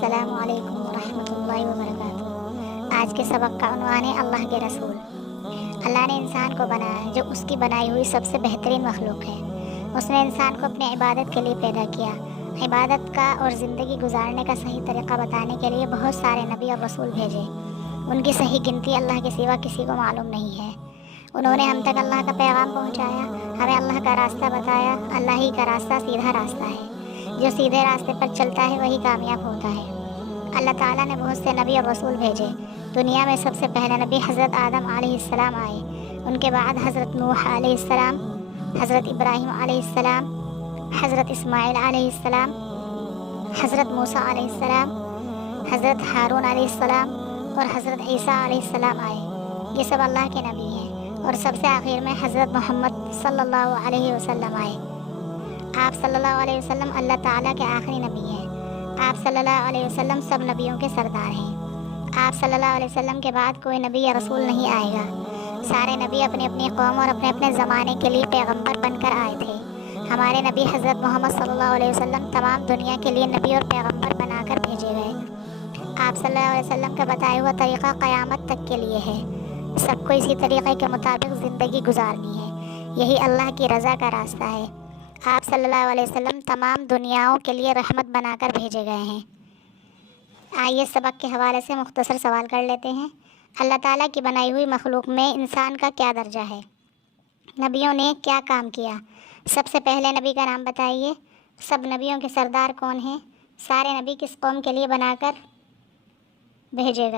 अस्सलामु अलैकुम वरहमतुल्लाहि वबरकातुहू। आज के सबक का उन्वान है अल्लाह के रसूल। अल्लाह ने इंसान को बनाया जो उसकी बनाई हुई सबसे बेहतरीन मखलूक है। उसने इंसान को अपनी इबादत के लिए पैदा किया। इबादत का और ज़िंदगी गुजारने का सही तरीक़ा बताने के लिए बहुत सारे नबी और रसूल भेजे। उनकी सही गिनती अल्लाह के सिवा किसी को मालूम नहीं है। उन्होंने हम तक अल्लाह का पैगाम पहुँचाया, हमें अल्लाह का रास्ता बताया। अल्लाह ही का रास्ता सीधा रास्ता है। जो सीधे रास्ते पर चलता है वही कामयाब होता है। अल्लाह ताला ने बहुत से नबी और रसूल भेजे। दुनिया में सबसे पहले नबी हज़रत आदम अलैहिस्सलाम आए। उनके बाद हज़रत नूह अलैहिस्सलाम, हज़रत इब्राहीम अलैहिस्सलाम, हज़रत इस्माईल अलैहिस्सलाम, हज़रत मूसा अलैहिस्सलाम, हज़रत हारून अलैहिस्सलाम और हज़रत ईसा अलैहिस्सलाम आए। ये सब अल्लाह के नबी हैं। और सबसे आखिर में हज़रत मोहम्मद सल्लल्लाहु अलैहि वसल्लम आए। आप सल्लल्लाहु अलैहि वसल्लम अल्लाह ताला के आखिरी नबी हैं। आप सल्लल्लाहु अलैहि वसल्लम सब नबियों के सरदार हैं। आप सल्लल्लाहु अलैहि वसल्लम के बाद कोई नबी या रसूल नहीं आएगा। सारे नबी अपनी अपनी कौम और अपने अपने ज़माने के लिए पैगंबर बनकर आए थे। हमारे नबी हज़रत मोहम्मद सल्लल्लाहु अलैहि वसल्लम तमाम दुनिया के लिए नबी और पैगंबर बनाकर भेजे गए। आप सल्लल्लाहु अलैहि वसल्लम का बताया हुआ तरीक़ा क़यामत तक के लिए है। सबको इसी तरीक़े के मुताबिक ज़िंदगी गुजारनी है। यही अल्लाह की रज़ा का रास्ता है। आप सल्लल्लाहु अलैहि वसल्लम तमाम दुनियाओं के लिए रहमत बनाकर भेजे गए हैं। आइए सबक के हवाले से मुख्तसर सवाल कर लेते हैं। अल्लाह ताला की बनाई हुई मखलूक में इंसान का क्या दर्जा है? नबियों ने क्या काम किया? सबसे पहले नबी का नाम बताइए। सब नबियों के सरदार कौन हैं? सारे नबी किस कौम के लिए बनाकर भेजे गए?